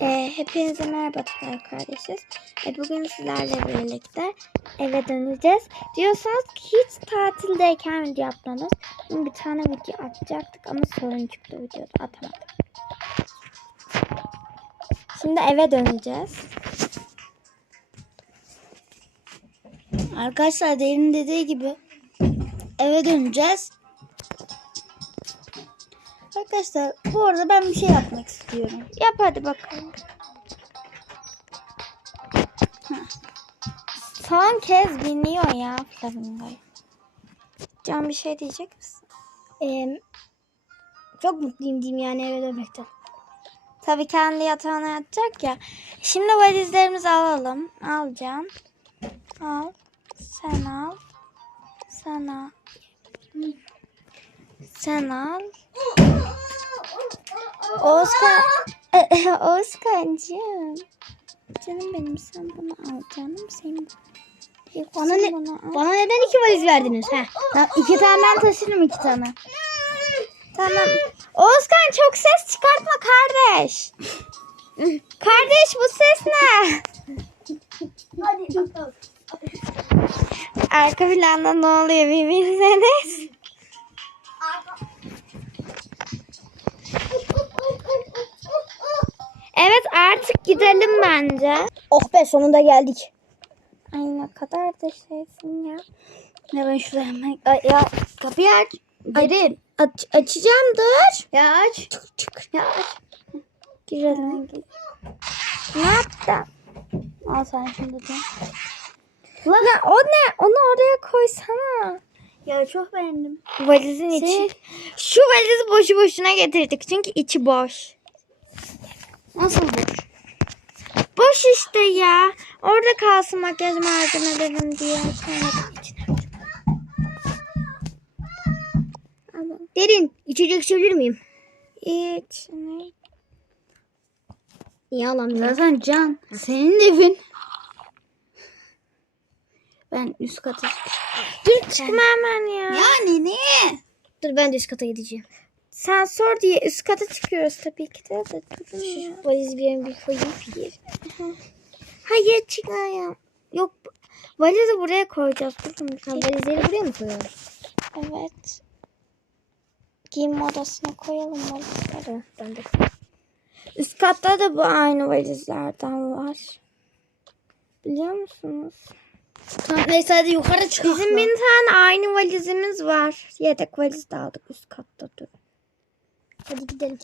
Ee, hepinize merhaba Tugay kardeşiz. E, bugün sizlerle birlikte eve döneceğiz. Diyorsanız ki hiç tatildeyken video atmadınız. Dün bir tane video atacaktık ama sorun çıktı videoda atamadık. Şimdi eve döneceğiz. Arkadaşlar Derin dediği gibi eve döneceğiz. Arkadaşlar bu arada ben bir şey yapmak istiyorum. Yap hadi bakalım. Son kez biniyor ya flamingoya. Can bir şey diyecek misin? Ee, çok mutluyum diyeyim yani eve dönmekten. Tabii kendi yatağına yatacak ya. Şimdi valizlerimizi alalım. Al. Sen al. Sen al. Sen al. Oscar. Oscar'cığım. Canım benim sen bunu al canım senin. Yok, Bana sen ne-. Bana neden iki valiz verdiniz? Heh. Tamam, iki tane ben taşırım iki tane. Tamam. Oscar çok ses çıkartma kardeş. kardeş bu ses ne? Hadi bakalım. Arka planda ne oluyor bir bilseniz. Evet artık gidelim bence. Oh be sonunda geldik. Ay ne kadar da şeysin ya. Ne ben şuraya hemen... Ay, ya kapıyı aç. Derin. Aç, açacağım dur. Ya aç. Çık çık. Ya aç. Girelim. Ne yaptın? Al sen şimdi de. Lan o ne? Onu oraya koysana. Ya çok beğendim. Valizin içi. Şey- Şu valizi boşu boşuna getirdik çünkü içi boş. Nasıl bu? Boş işte ya. Orada kalsın makyaj malzemelerim diye. Derin. içecek içebilir miyim? İçine. İyi alamıyorum. Zaten Can senin evin. Ben üst kata Dur çıkma hemen ya. Yani ne? Dur ben de üst kata gideceğim. Sen sor diye üst kata çıkıyoruz tabii ki de. de durun ya. Valiz bir yerin bir koyayım bir Hayır çıkmayayım. Yok valizi buraya koyacağız. Durun bir Ha, şey. valizleri buraya mı koyuyoruz? Evet. Giyinme odasına koyalım valizleri. Ben de. Üst katta da bu aynı valizlerden var. Biliyor musunuz? Tamam neyse hadi yukarı çıkalım. Bizim bir tane aynı valizimiz var. Yedek valiz de aldık üst katta dur. Hadi gidelim.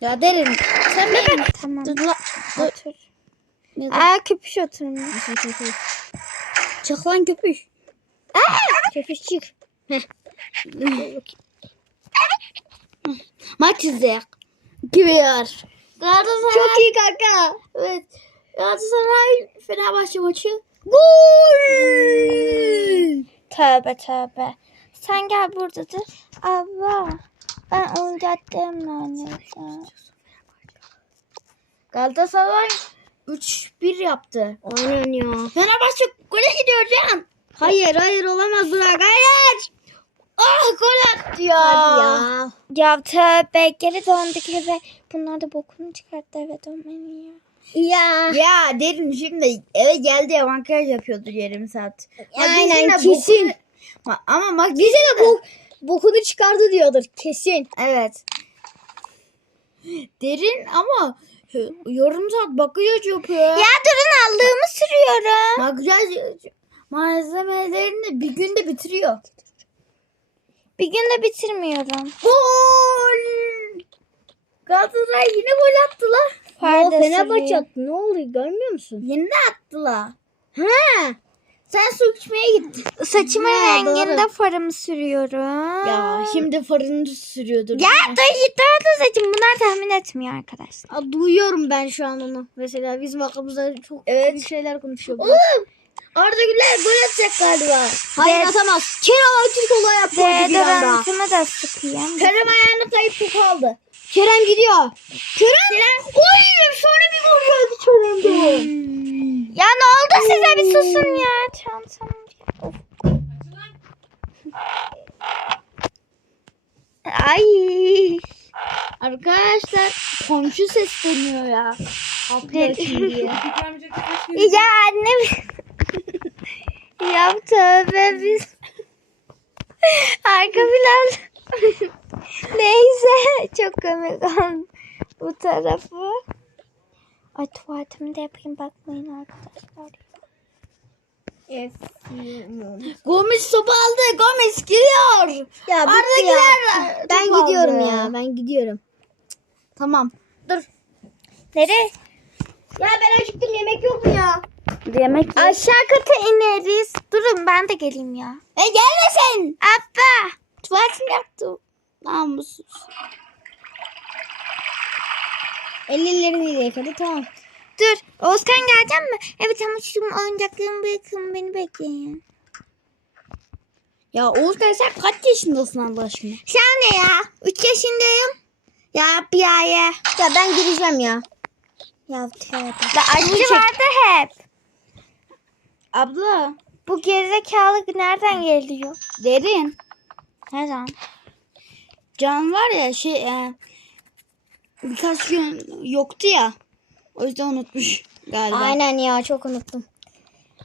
Ya Derin sen benim. Tamam. Dur. Dur. Otur. Aa köpüş oturmuş. Çık lan köpüş. Köpüş çık. Heh. Maç izleyek. Gibi yer. Galatasaray. Çok iyi kanka. Evet. Galatasaray Fenerbahçe maçı. Gol! Tövbe tövbe. Sen gel burada dur. Allah. Ben oyuncaklarımla oynayacağım. Galatasaray 3-1 yaptı. Aynen ya. Fenerbahçe gole gidiyor Can. Hayır hayır olamaz Burak hayır. Ah gol attı ya. Hadi ya. Ya tövbe geri döndük eve. Bunlar da bokunu çıkarttı eve dönmeni ya. Ya. Ya derin şimdi eve geldi ya makyaj yapıyordu yarım saat. Aynen Makyajın da kesin. boku- Ma- ama de bok, bokunu çıkardı diyordur kesin. evet. Derin ama yarım saat makyaj yapıyor. Ya durun aldığımı sürüyorum. Makyaj malzemelerini bir günde bitiriyor. Bir günde bitirmiyorum. Gol! Galatasaray yine gol attılar. Perde Fenerbahçe sürüyor. attı. Ne oluyor görmüyor musun? Yine de attılar. Ha. Sen su içmeye gittin. Saçımın Ha, renginde doğru. farımı sürüyorum. Ya şimdi farını sürüyordur. Ya dur dur saçım bunlar tahmin etmiyor arkadaşlar. Aa, duyuyorum ben şu an onu. Mesela bizim hakkımızda çok Evet. şeyler konuşuyor. Oğlum Arda Güler gol atacak galiba. Hayır atamaz. Kerem Aktürkoğlu yaptı bir anda. Deodorantımı da sıkayım. Kerem ayağını kayıp topu aldı. Kerem gidiyor. Kerem. Oy sonra bir gol geldi Kerem'de. Ya ne oldu size bir susun ya. Çantam. Ay. Arkadaşlar komşu sesleniyor ya. Şimdi ya. Ya annem ya tövbe biz arka plan neyse çok komik oldu bu tarafı ay tuvaletimi de yapayım bakmayın arkadaşlar Gomis sopa aldı. Gomis giriyor. Ya bitti Arda ya. gider. Ben Top gidiyorum aldı. ya. Ben gidiyorum. Tamam. Dur. nereye Ya ben acıktım yemek yok mu ya? Yemek aşağı kata ineriz durun ben de geleyim ya E gelme sen. abba Tuvaletimi yaptım. Namussuz. Ellerini yıkadı tamam. dur Özkan gelecek mi evet ama şimdi oyuncaklarımı bırakın beni bekleyin Ya Oğuzhan sen kaç yaşındasın Allah aşkına? sen ne ya 3 yaşındayım ya bir aya Ya ben gireceğim ya. Ya tövbe. La acı vardı hep. Abla. Bu gerizekalı nereden geliyor? Derin. Nereden? Can var ya şey e, birkaç gün yoktu ya. O yüzden unutmuş galiba. Aynen ya çok unuttum.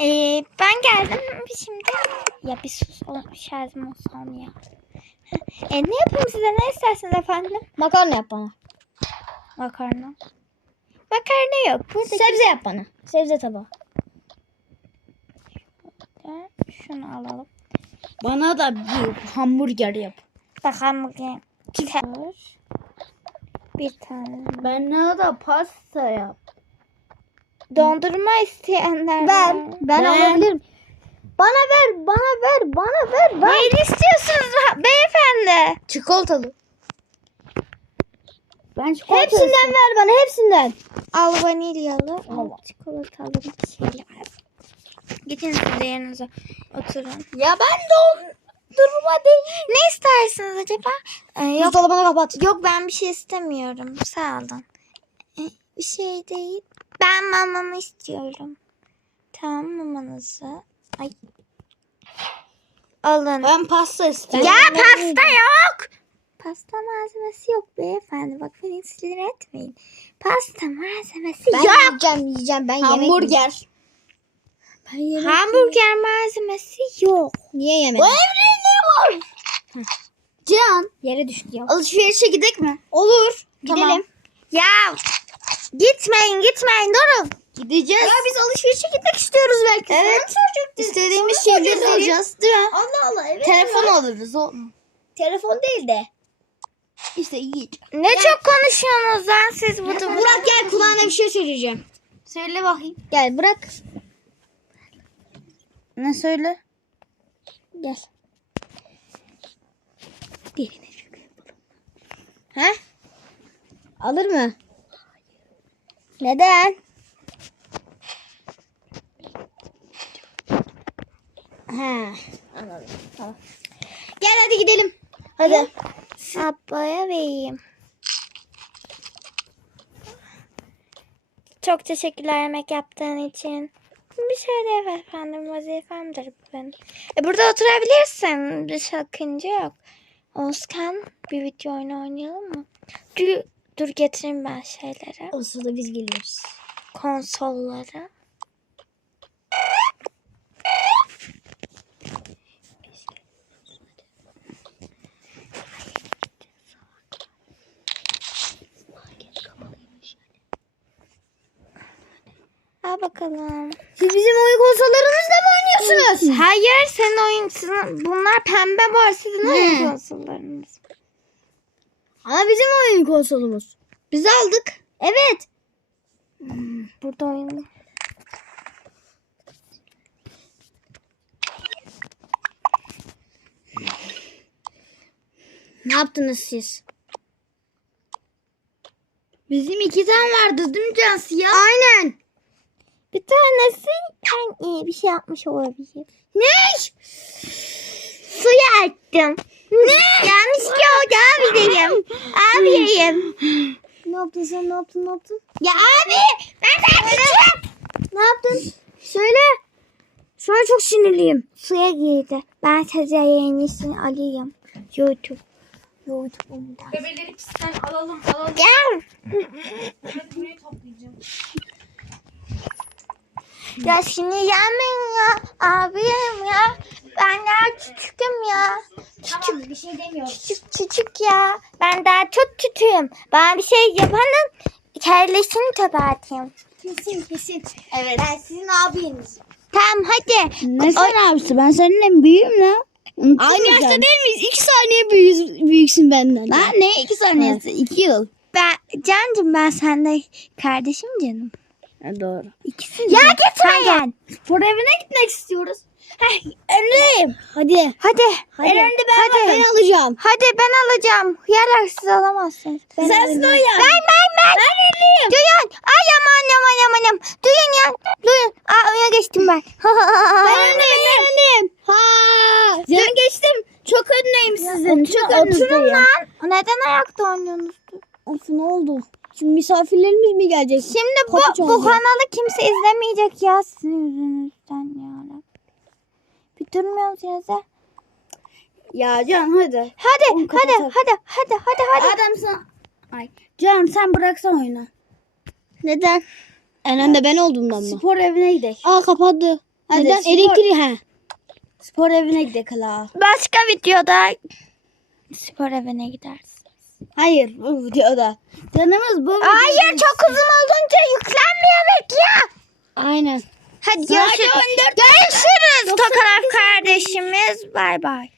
Ee, ben geldim şimdi. Ya bir sus oğlum şarjım olsun ya. e ne yapayım size ne istersiniz efendim? Makarna yap bana. Makarna. Makarna yok. Burada Sebze yap bana. Sebze tabağı. şunu alalım. Bana da bir hamburger yap. Bakalım bugün. Var. Bir tane. Bana da pasta yap. Dondurma isteyenler Ben, ben, Ben- alabilirim. Bana ver, bana ver, bana ver. ver. Neyini istiyorsunuz beyefendi? Çikolatalı. Ben çikolata Hepsinden ver bana, hepsinden. Al vanilyalı, al çikolatalı bir şeyler. Gidin siz de yerinize oturun. Ya ben dondurma değil. Ne istersiniz acaba? Ee, yok, Buzdolabını kapat. yok ben bir şey istemiyorum. Sağ olun. Ee, bir şey değil. Ben mamamı istiyorum. Tamam mamanızı. Ay. Alın. Ben pasta istiyorum. ya pasta yok. Pasta malzemesi yok beyefendi. Bak beni sinir etmeyin. Pasta malzemesi Ben yok. yiyeceğim, yiyeceğim. Ben yemek. Hamburger. Ben yemek Hamburger malzemesi yok. Niye Bu yemedin? Var? Can Yere düştü ya. alışverişe gidek mi? Olur. Tamam. Gidelim. Ya gitmeyin gitmeyin durun. Gideceğiz. Ya biz alışverişe gitmek istiyoruz belki. Evet. İstediğimiz şeyleri alacağız değil mi? Allah Allah evet. Telefon alırız o. Telefon değil de. İşte yiyeceğim. Ne çok konuşuyorsunuz lan siz burada. Burak gel kulağına bir şey söyleyeceğim. Söyle bakayım. Gel bırak. Ne söyle? Gel. Birine şükür yapalım. He? Alır mı? Neden? He. Anladım. Tamam. Gel hadi gidelim. Hadi. Abbaya vereyim. Çok teşekkürler yemek yaptığın için. Bir şey değil efendim vazifemdir bu benim. E burada oturabilirsin. Bir sakınca yok. Özkan bir video oyunu oynayalım mı? Dur, dur getireyim ben şeyleri. O sırada biz geliyoruz. Konsolları. Al bakalım. Siz Hayır senin oyun sizin, bunlar pembe var sizin oyun Hmm. konsollarınız. Ama bizim oyun konsolumuz. Biz aldık. Evet. Burada oyun. Ne yaptınız siz? Bizim iki tane vardı değil mi Can siyah? Aynen. Bir tanesi en iyi bir şey yapmış olabilir. Ne? Suya attım. Ne? Yanlışlıkla oldu abideyim. Abideyim. Ne yaptın sen? Ne yaptın? Ne yaptın? ya abi ben de Ne yaptın? Söyle. Şu an çok sinirliyim. Suya girdi. Ben size yenisini alayım. YouTube. YouTube'umdan. Bebeleri pisten alalım alalım. Gel. Evet burayı toplayacağım. Ya sinirlenmeyin ya. Abim ya. Ben daha küçüküm ya. Tamam bir şey demiyorum. Küçük küçük ya. Ben daha çok küçüğüm. Bana bir şey yapanın kellesini töpe atayım. Kesin kesin. Evet. Ben sizin abiniz. Tamam hadi. Ne sen abisi? Ben seninle büyüğüm la. Aynı yaşta değil miyiz? İki saniye büyüğüz, büyüksün benden. Ha, ne iki saniyesi? İki yıl. Ben Cancım ben seninle kardeşim canım. Doğru. İkisi ya gitmeyin. Spor evine gitmek istiyoruz. Heh, önündeyim. Hadi. Hadi. En önde ben, Hadi. ben alacağım. Hadi ben alacağım. Hıyarlar siz alamazsınız. Ben Sensin o ya. Ben ben ben. Ben önleyim. Duyun. Ay aman aman aman. Duyun ya. Duyun. Aa öne geçtim ben. Ben önleyim. Ben önleyim. Ha. Seni geçtim. Çok önleyim sizin. Çok Oturun önünüzdeyim. lan. Neden ayakta oynuyorsunuz? Of ne oldu? Şimdi misafirlerimiz mi gelecek? Şimdi bu, Kapı bu kanalı kimse izlemeyecek ya sizin yüzünüzden ya. Bir durmuyorsunuz ya. Ya Can hadi. Hadi Onu hadi kapatalım. hadi hadi hadi hadi. Adam sen... Ay. Can sen bıraksan oyunu. Neden? En önde ben olduğumdan mı? Spor evine gidelim. Aa kapadı. Hadi, Neden? spor- Elektriği ha. Spor evine gidelim la. Başka videoda spor evine gidersin. Hayır bu videoda. Canımız bu Hayır çok uzun olunca yüklenmiyor ya. Aynen. Hadi görüşürüz. 14 Görüşürüz Tokanak kardeşimiz. Bay bay.